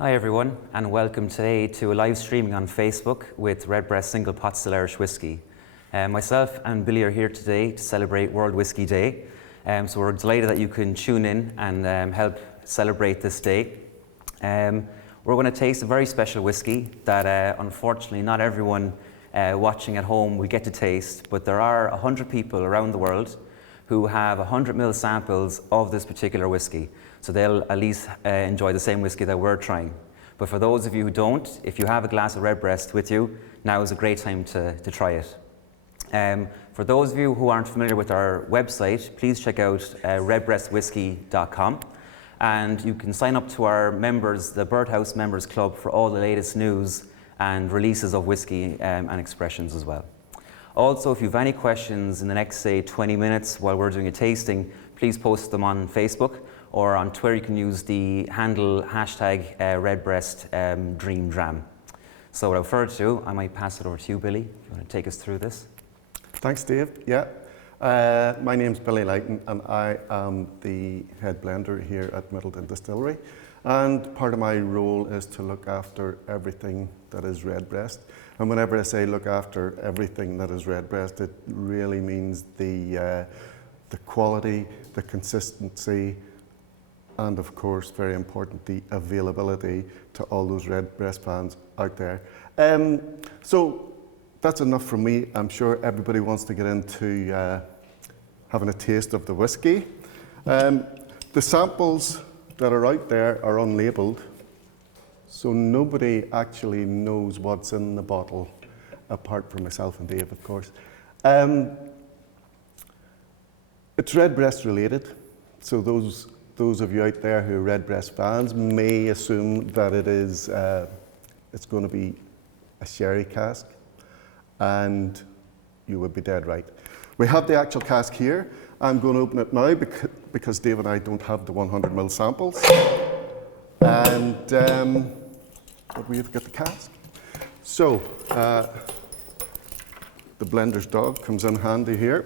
Hi everyone, and welcome today to a live streaming on Facebook with Redbreast Single Pot Still Irish Whisky. Myself and Billy are here today to celebrate World Whisky Day. So we're delighted that you can tune in and help celebrate this day. We're going to taste a very special whisky that unfortunately not everyone watching at home will get to taste, but there are 100 people around the world who have 100 ml samples of this particular whisky. So they'll at least enjoy the same whisky that we're trying. But for those of you who don't, if you have a glass of Redbreast with you, now is a great time to try it. For those of you who aren't familiar with our website, please check out redbreastwhiskey.com, and you can sign up to our members, the Birdhouse Members Club, for all the latest news and releases of whisky and expressions as well. Also, if you have any questions in the next, say, 20 minutes while we're doing a tasting, please post them on Facebook, or on Twitter you can use the handle hashtag #RedbreastDreamDram. So without further ado, I might pass it over to you, Billy, if you want to take us through this. Thanks, Dave. Yeah, my name's Billy Leighton, and I am the head blender here at Midleton Distillery. And part of my role is to look after everything that is Redbreast. And whenever I say look after everything that is Redbreast, it really means the quality, the consistency, and of course, very important, the availability to all those Redbreast fans out there. So that's enough from me. I'm sure everybody wants to get into having a taste of the whisky. The samples that are out there are unlabeled, so nobody actually knows what's in the bottle, apart from myself and Dave, of course. It's Redbreast related, so those of you out there who are Redbreast fans may assume that it's going to be a sherry cask, and you would be dead right. We have the actual cask here. I'm going to open it now because Dave and I don't have the 100 ml samples, and but we've got the cask. So the blender's dog comes in handy here,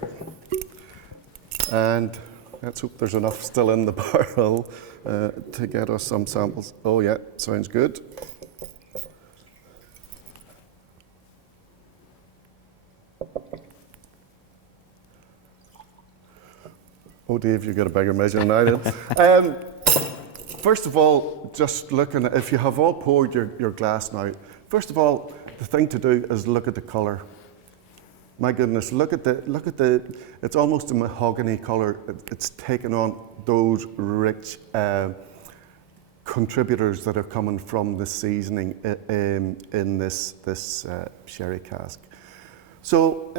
and let's hope there's enough still in the barrel to get us some samples. Oh yeah, sounds good. Oh Dave, you got a bigger measure than I did. First of all, just looking at, if you have all poured your glass now, first of all, the thing to do is look at the colour. My goodness, look at the, it's almost a mahogany colour. It's taken on those rich contributors that are coming from the seasoning in this sherry cask. So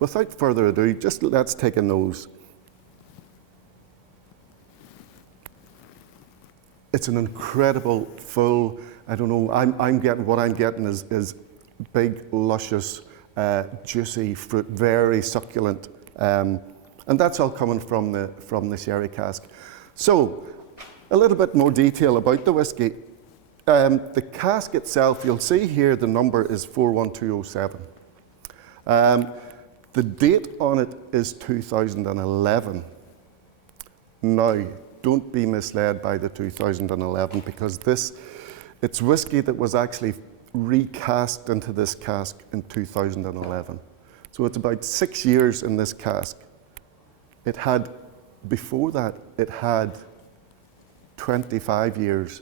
without further ado, just let's take a nose. It's an incredible, full, I don't know, what I'm getting is big, luscious, juicy fruit, very succulent, and that's all coming from the sherry cask. So, a little bit more detail about the whisky. The cask itself, you'll see here the number is 41207. The date on it is 2011. Now, don't be misled by the 2011, because it's whisky that was actually recast into this cask in 2011. So it's about 6 years in this cask. It had, before that, it had 25 years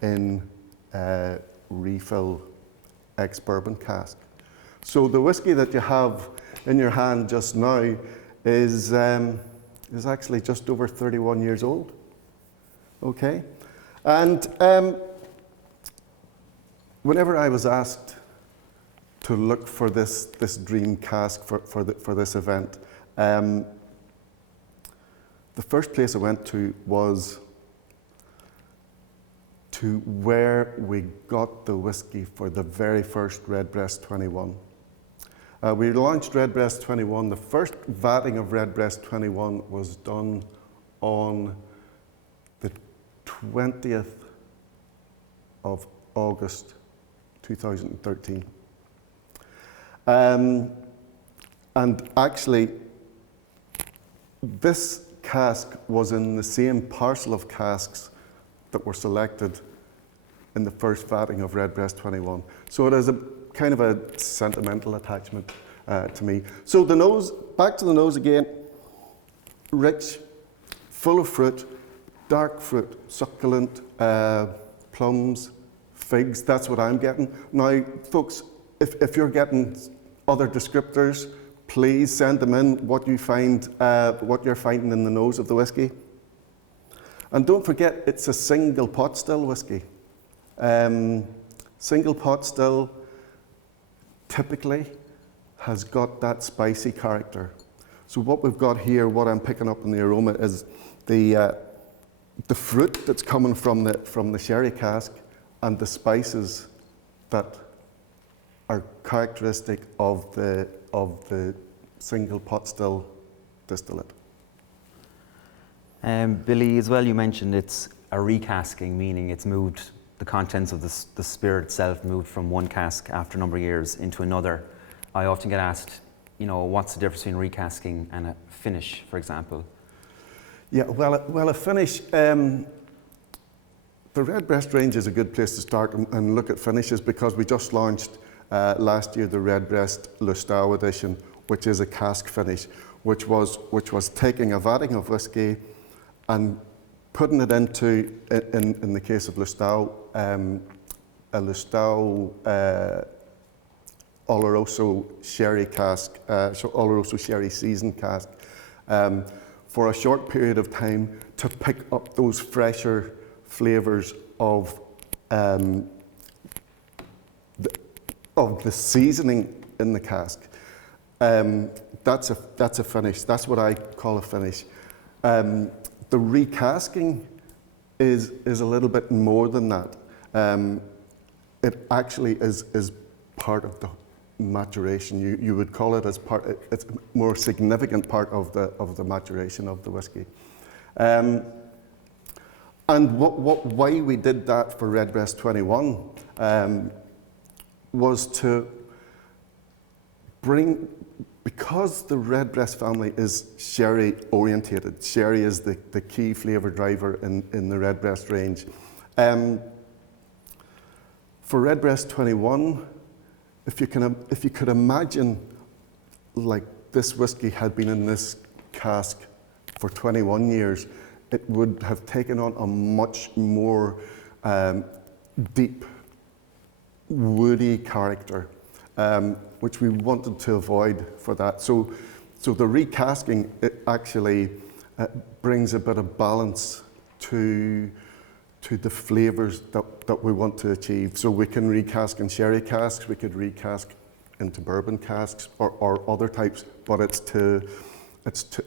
in refill ex-bourbon cask. So the whisky that you have in your hand just now is actually just over 31 years old. Okay, and whenever I was asked to look for this dream cask for this event, the first place I went to was to where we got the whisky for the very first Redbreast 21. We launched Redbreast 21. The first vatting of Redbreast 21 was done on the 20th of August 2013. And actually, this cask was in the same parcel of casks that were selected in the first vatting of Redbreast 21. So it is a kind of a sentimental attachment to me. So the nose, back to the nose again, rich, full of fruit, dark fruit, succulent, plums, figs, that's what I'm getting. Now, folks, if you're getting other descriptors, please send them in, what you find, what you're finding in the nose of the whiskey. And don't forget, it's a single pot still whiskey. Single pot still typically has got that spicy character. So what we've got here, what I'm picking up in the aroma is the fruit that's coming from the sherry cask and the spices that are characteristic of the single pot still distillate. Billy, as well, you mentioned it's a recasking, meaning it's moved, the contents of the spirit itself moved from one cask after a number of years into another. I often get asked, you know, what's the difference between recasking and a finish, for example? Yeah, well, a finish, the Redbreast range is a good place to start and look at finishes, because we just launched last year the Redbreast Lustau edition, which is a cask finish, which was taking a vatting of whiskey and putting it into, in the case of Lustau, a Lustau Oloroso sherry cask, so Oloroso sherry seasoned cask, for a short period of time to pick up those fresher flavours of the seasoning in the cask. That's a finish. That's what I call a finish. The recasking is a little bit more than that. It actually is part of the maturation. You would call it as part. It's a more significant part of the maturation of the whiskey. And why we did that for Redbreast 21 was to bring, because the Redbreast family is sherry orientated. Sherry is the key flavour driver in the Redbreast range. For Redbreast 21, if you could imagine, like, this whiskey had been in this cask for 21 years, it would have taken on a much more deep, woody character, which we wanted to avoid for that. So the recasking, it actually brings a bit of balance to the flavours that we want to achieve. So we can recask in sherry casks, we could recask into bourbon casks or other types, but it's to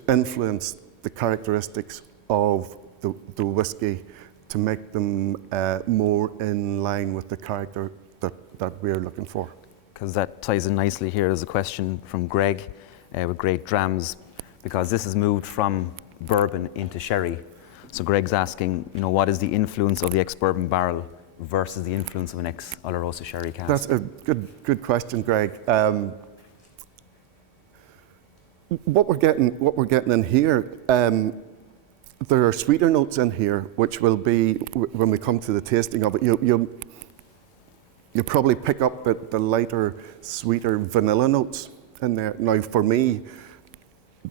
influence the characteristics of the whiskey to make them more in line with the character that we're looking for. Because that ties in nicely here. There's a question from Greg with Great Drams, because this has moved from bourbon into sherry. So Greg's asking, you know, what is the influence of the ex-bourbon barrel versus the influence of an ex-Oloroso sherry cask? That's a good question, Greg. What we're getting in here, there are sweeter notes in here, which will be, when we come to the tasting of it, you'll probably pick up the lighter, sweeter vanilla notes in there. Now, for me,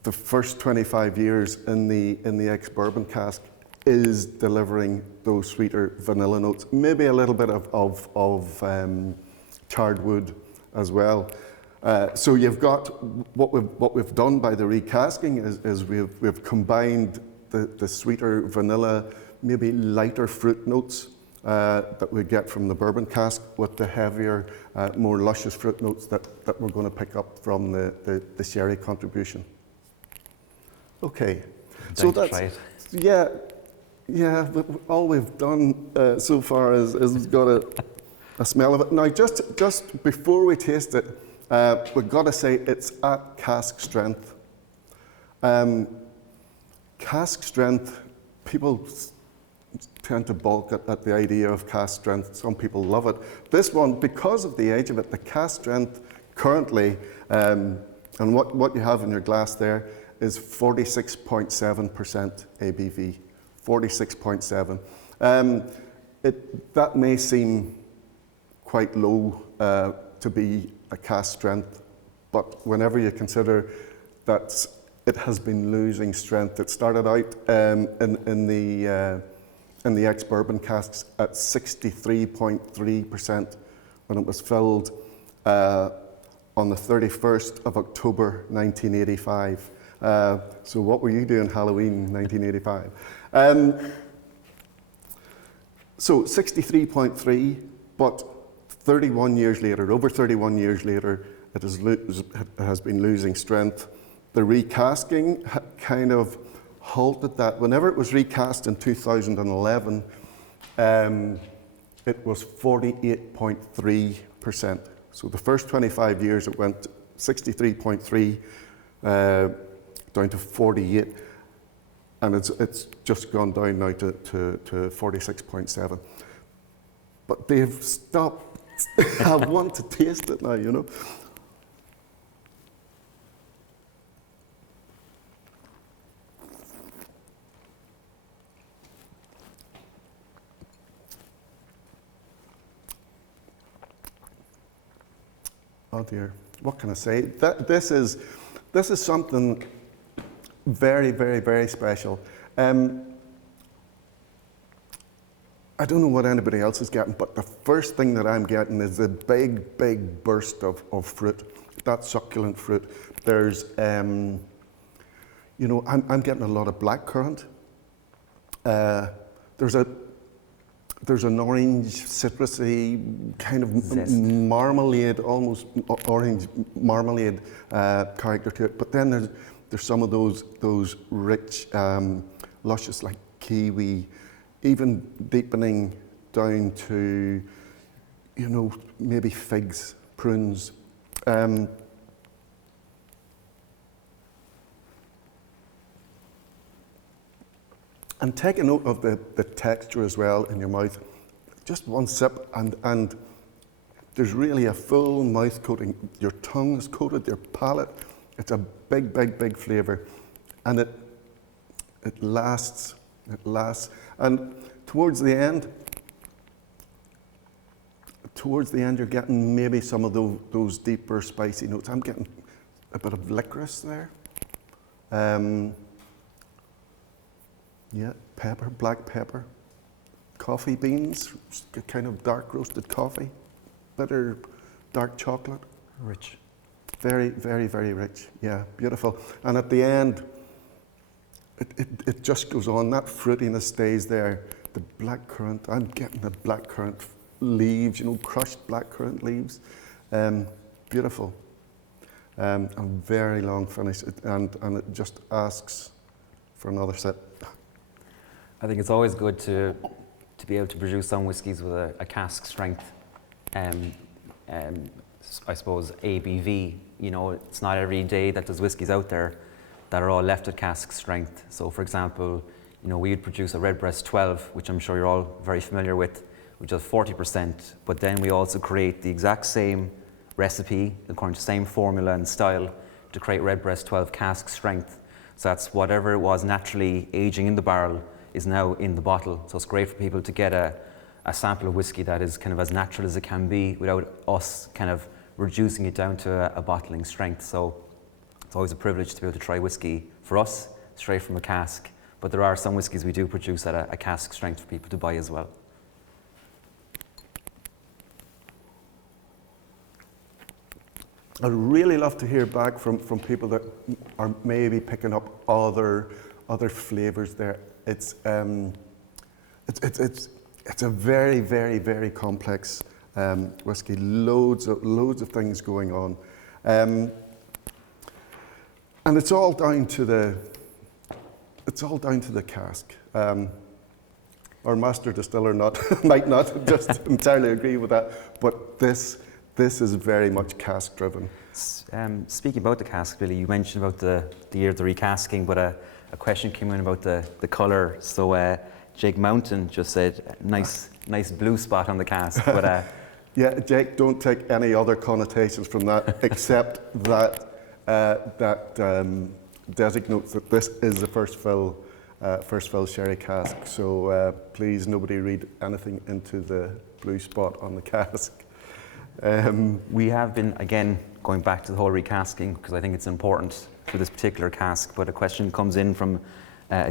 the first 25 years in the ex-bourbon cask is delivering those sweeter vanilla notes, maybe a little bit of charred wood as well. So you've got what we've done by the recasking is we've combined the sweeter vanilla, maybe lighter fruit notes that we get from the bourbon cask with the heavier, more luscious fruit notes that we're going to pick up from the sherry contribution. Okay, so that's yeah. But all we've done so far is got a smell of it. Now, just before we taste it, we've got to say it's at cask strength. Cask strength, people tend to balk at the idea of cask strength. Some people love it. This one, because of the age of it, the cask strength currently, and what you have in your glass there, is 46.7% ABV. 46.7. that may seem quite low to be a cask strength, but whenever you consider that it has been losing strength, it started out in the ex-bourbon casks at 63.3% when it was filled on the 31st of October 1985. So what were you doing Halloween 1985? So 63.3, but 31 years later, over 31 years later, it has been losing strength. The recasking kind of halted that. Whenever it was recast in 2011, it was 48.3%. So the first 25 years it went 63.3 down to 48, and it's just gone down now to 46.7. But they've stopped. I want to taste it now, you know. Oh dear, what can I say? This is something very, very, very special. I don't know what anybody else is getting, but the first thing that I'm getting is a big, big burst of fruit, that succulent fruit. There's, you know, I'm getting a lot of blackcurrant. There's an orange, citrusy, kind of marmalade, almost orange marmalade character to it. But then there's some of those rich, luscious, like kiwi, even deepening down to, you know, maybe figs, prunes. And take a note of the texture as well in your mouth. Just one sip and there's really a full mouth coating. Your tongue is coated, your palate. It's a big, big, big flavour. And it lasts. And towards the end you're getting maybe some of those deeper spicy notes. I'm getting a bit of licorice there. Yeah, pepper, black pepper, coffee beans, kind of dark roasted coffee, bitter dark chocolate. Rich. Very, very, very rich. Yeah, beautiful. And at the end, it just goes on. That fruitiness stays there. The blackcurrant, I'm getting the blackcurrant leaves, you know, crushed blackcurrant leaves. Beautiful. A very long finish, and it just asks for another sip. I think it's always good to be able to produce some whiskies with a cask strength, I suppose ABV. You know, it's not every day that there's whiskies out there that are all left at cask strength. So for example, you know, we would produce a Redbreast 12, which I'm sure you're all very familiar with, which is 40%, but then we also create the exact same recipe, according to the same formula and style, to create Redbreast 12 cask strength. So that's whatever it was naturally aging in the barrel is now in the bottle. So it's great for people to get a sample of whiskey that is kind of as natural as it can be without us kind of reducing it down to a bottling strength. So it's always a privilege to be able to try whiskey for us straight from a cask. But there are some whiskies we do produce at a cask strength for people to buy as well. I'd really love to hear back from people that are maybe picking up other flavors there. It's a very, very, very complex whiskey. Loads of things going on, and it's all down to the cask. Our master distiller might not just entirely agree with that, but this is very much cask driven. Speaking about the cask, Billy, you mentioned about the year of the recasking, but a question came in about the colour. So Jake Mountain just said, nice blue spot on the cask. But yeah, Jake, don't take any other connotations from that except that designates that this is the first fill first fill sherry cask. So please, nobody read anything into the blue spot on the cask. We have been, again, going back to the whole recasking, because I think it's important for this particular cask, but a question comes in from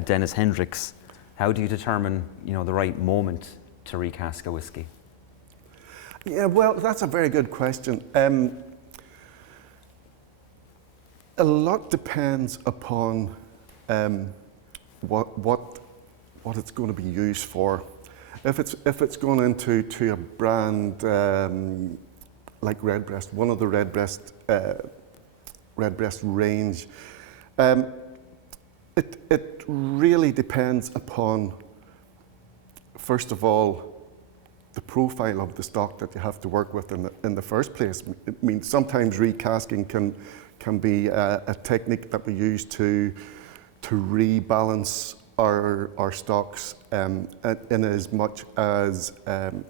Dennis Hendricks. How do you determine, the right moment to recask a whiskey? Yeah, well, that's a very good question. A lot depends upon what it's going to be used for. If it's going into a brand like Redbreast, one of the Redbreast range, it really depends upon, first of all, the profile of the stock that you have to work with in the first place. I mean, sometimes recasking can be a technique that we use to rebalance our stocks, in as much as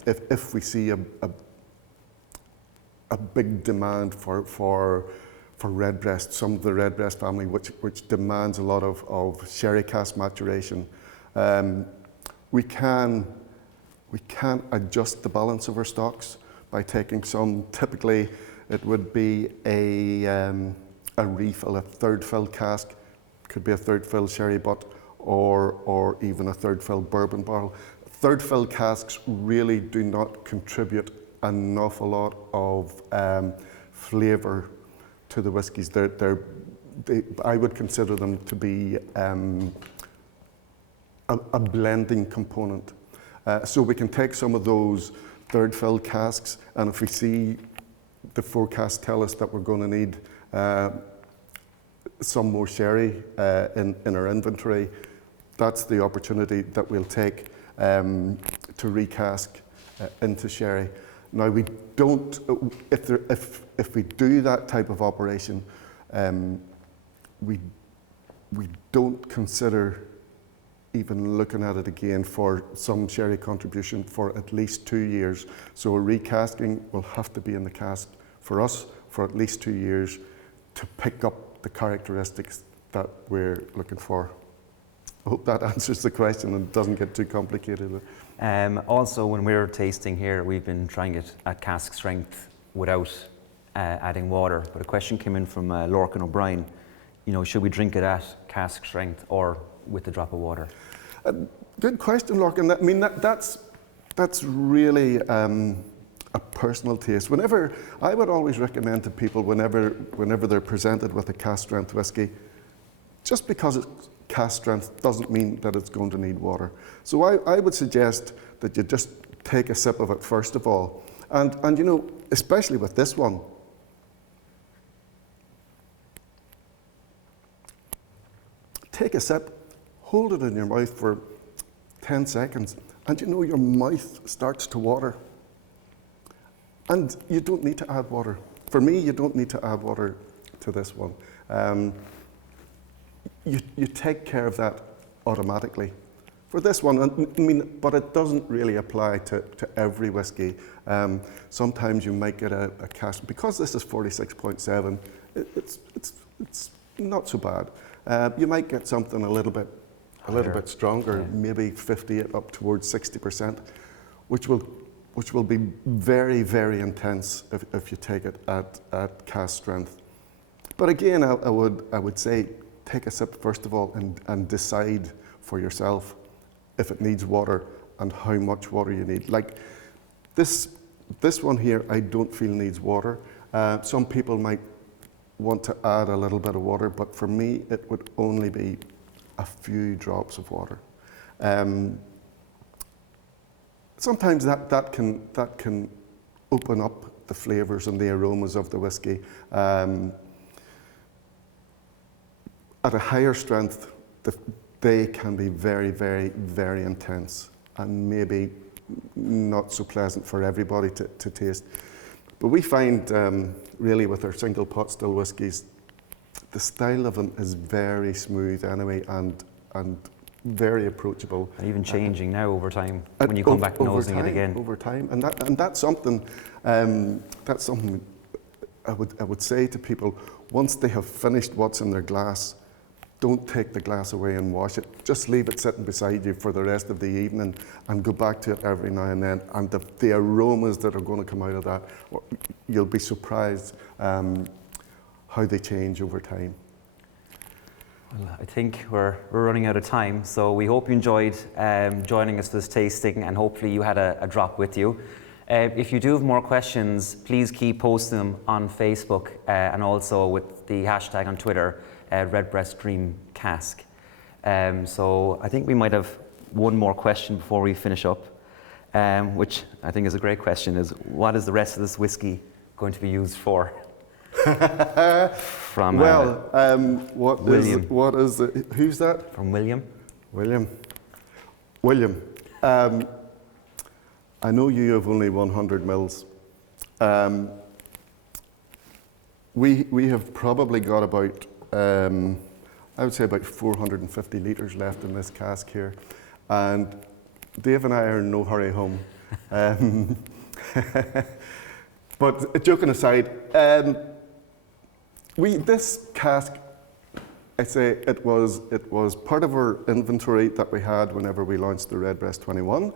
if we see a big demand for Redbreast, some of the Redbreast family, which demands a lot of sherry cask maturation, we can adjust the balance of our stocks by taking some. Typically, it would be a refill, a third fill cask, could be a third fill sherry butt, or even a third fill bourbon barrel. Third fill casks really do not contribute an awful lot of flavour to the whiskies. I would consider them to be a blending component. So we can take some of those third fill casks, and if we see the forecasts tell us that we're going to need some more sherry in our inventory, that's the opportunity that we'll take to recast into sherry. Now, we don't, if we do that type of operation, we don't consider even looking at it again for some sherry contribution for at least 2 years. So a recasking will have to be in the cask for us for at least 2 years to pick up the characteristics that we're looking for. I hope that answers the question and doesn't get too complicated. Also, when we're tasting here, we've been trying it at cask strength without adding water. But a question came in from Lorcan O'Brien. Should we drink it at cask strength or with a drop of water? Good question, Lorcan. I mean, that's really a personal taste. I would always recommend to people whenever they're presented with a cask strength whiskey, just because it's cask strength doesn't mean that it's going to need water. So I would suggest that you just take a sip of it first of all, and especially with this one. Take a sip, hold it in your mouth for 10 seconds, and your mouth starts to water. And you don't need to add water. For me, you don't need to add water to this one. You take care of that automatically. For this one, but it doesn't really apply to every whiskey. Sometimes you might get a cask, because this is 46.7, it's not so bad. You might get something a little bit stronger, maybe 58 up towards 60%, which will be very, very intense if you take it at cask strength. But again, I would say take a sip first of all and decide for yourself if it needs water and how much water you need. Like this one here, I don't feel needs water. Some people might want to add a little bit of water, but for me, it would only be a few drops of water. Sometimes that can open up the flavours and the aromas of the whiskey. At a higher strength, they can be very, very, very intense and maybe not so pleasant for everybody to taste. But we find really with our single pot still whiskies, the style of them is very smooth anyway and very approachable. And even changing now over time when you come back nosing it again. Over time, and that's something I would say to people, once they have finished what's in their glass, don't take the glass away and wash it. Just leave it sitting beside you for the rest of the evening and go back to it every now and then. And the aromas that are going to come out of that, you'll be surprised how they change over time. Well, I think we're running out of time, so we hope you enjoyed joining us for this tasting, and hopefully you had a drop with you. If you do have more questions, please keep posting them on Facebook and also with the hashtag on Twitter, Redbreast Dream Cask. So I think we might have one more question before we finish up, which I think is a great question, is what is the rest of this whiskey going to be used for? From William. Who's that? From William. William. I know you have only 100 mils. We have probably got about, I would say about 450 litres left in this cask here. And Dave and I are in no hurry home. But joking aside, this cask, I say it was part of our inventory that we had whenever we launched the Redbreast 21.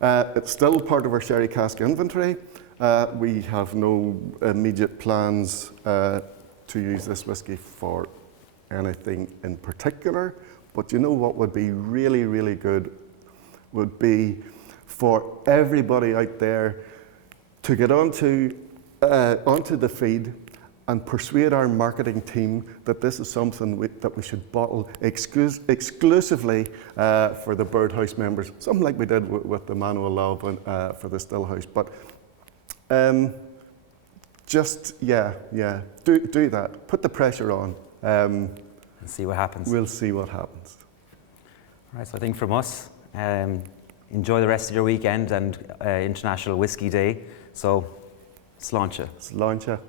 It's still part of our sherry cask inventory. We have no immediate plans to use this whiskey for anything in particular, but you know what would be really, really good would be for everybody out there to get onto the feed and persuade our marketing team that this is something that we should bottle exclusively for the Birdhouse members, something like we did with the Manual Love for the Stillhouse. But do that. Put the pressure on. And see what happens. We'll see what happens. All right, so I think from us, enjoy the rest of your weekend and International Whiskey Day. So, sláinte. Sláinte.